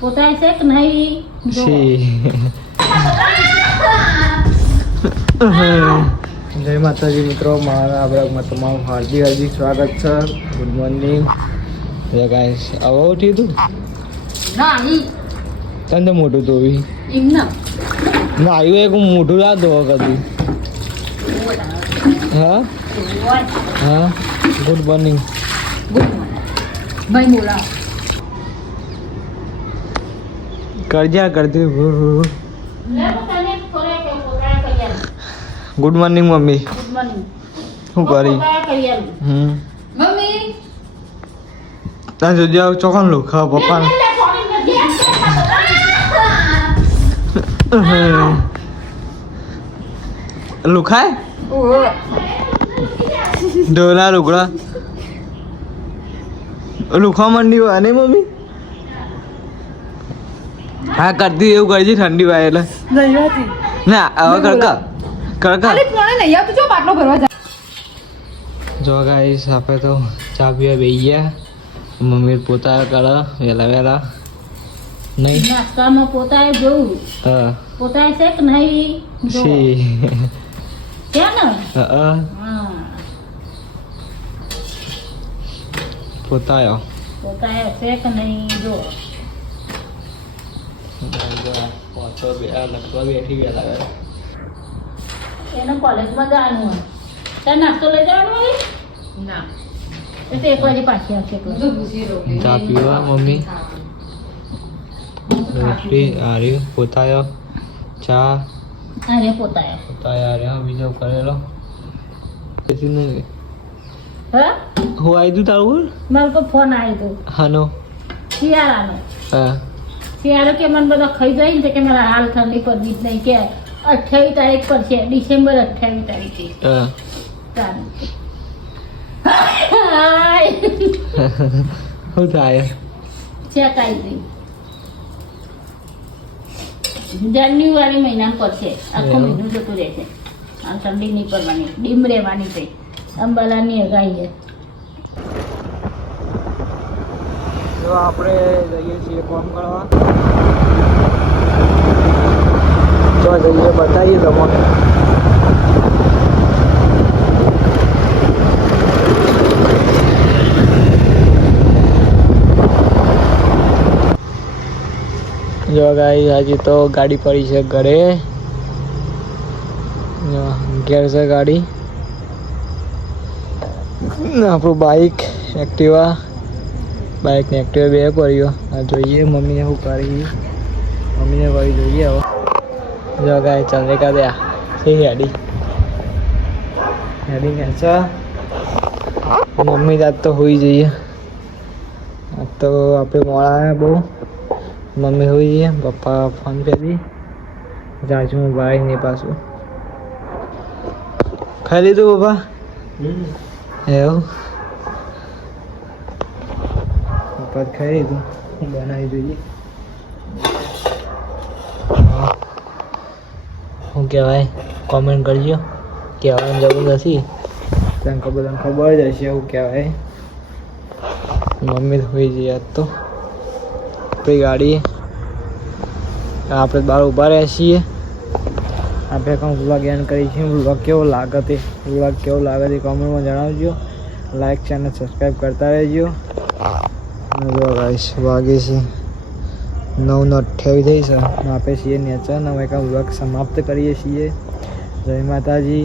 પોતાય છે કે નહીં જય માતાજી મિત્રો, મારા બ્લોગમાં તમારું હાર્દિક સ્વાગત છે. Good morning guys. આવો ઉઠી તું ના તને મોટું તો બી ના આવ્યું એક મોટું ના દો કદી. હા હા ગુડ મોર્નિંગ ભાઈ બોલા કરજા કરતી. Good morning mummy. Good morning શું કરી? મમ્મી ત્યાં જોજે ચોકન લો ખા પપ્પા લુખાય ઢોલા લુકડા લુખા મંડી હોય ને મમ્મી. હા કરતી એવું કરજે ઠંડી વાય એટલે ના હવે કડકા કડકા જો ગાઈસ આપણે તો ચા પીવા બેસી ગયા. મમ્મી પોતા કરે વહેલા વહેલા નહીં નાસ્તામાં પોતાય જોઉં હા પોતાય છે કે નહીં સી છે ને હા હા પોતાયો પોતાય છે કે નહીં જો બેઠી ગયા એને કોલેજમાં જવાનું હોય તાર નાસ્તો લઈ જવાનો હોય ના એ તો 1 વાગે પાછી આવશે ચા પીવા મમ્મી રોટલી આર્યું પોતાયો ચા અરે પોતાય પોતાયો આર્યો બીજો કરેલો હા હું આવી તું તારું મારો તો ફોન આવ્યો હતો હાનો શિયાળાનો હા શિયાળો કે મને બધા ખાઈ જાય ને કે મારા હાલ ઠંડી પડવી જ નહીં કે 28 તારીખ પર છે ડિસેમ્બર 28 તારીખે હા શું થાય ચેક આવી ગઈ જાન્યુઆરી મહિનામાં પડશે આખો મહિનો જતો રહેશે આ ઠંડી નહીં પડવાની ડીમ રહેવાની છે અંબાલાની અગાઈ છે. જો આપણે જઈએ છીએ ફોન કરવા તો જઈએ બતાવીએ તમને. જો ગાઈ આજે તો ગાડી પડી છે ઘરે. ઘેર છે ગાડી. આપણું બાઇક એક્ટિવા બાઇક ને એક્ટિવા બે કર્યો. આ જોઈએ મમ્મીને શું કરી મમ્મીને કરી જોઈએ હવે. જો ગાય ચંદ્રિકા દે છે હેડી હેડી ને છે મમ્મી આજ તો હોઈ જઈએ. આજ તો આપણે મોડા આવ્યા બહુ. મમ્મી હોઈ જઈએ પપ્પા ફોન કરી જાજુ હું ભાઈ ને પાછું ખાઈ લીધું પપ્પા એવું પપ્પા ખાઈ લીધું હું બનાવી જોઈએ. શું કહેવાય કોમેન્ટ કરજો. કહેવાની જરૂર નથી તને બધાને ખબર જ હશે શું કહેવાય. મમ્મી હોઈ જઈએ આજ તો આપણી ગાડી આપણે બહાર ઊભા રહ્યા છીએ. આપણે કંઈ વ્લોગ એન્ડ કરી છીએ. વ્લોગ કેવો લાગે તે કોમેન્ટમાં જણાવજો. લાઈક ચેનલ સબસ્ક્રાઈબ કરતા રહેજો. વાગે છે 9:28 થઈ છે. આપણે છીએ નેચર હવે કાંઈ વ્લોગ સમાપ્ત કરીએ છીએ. જય માતાજી.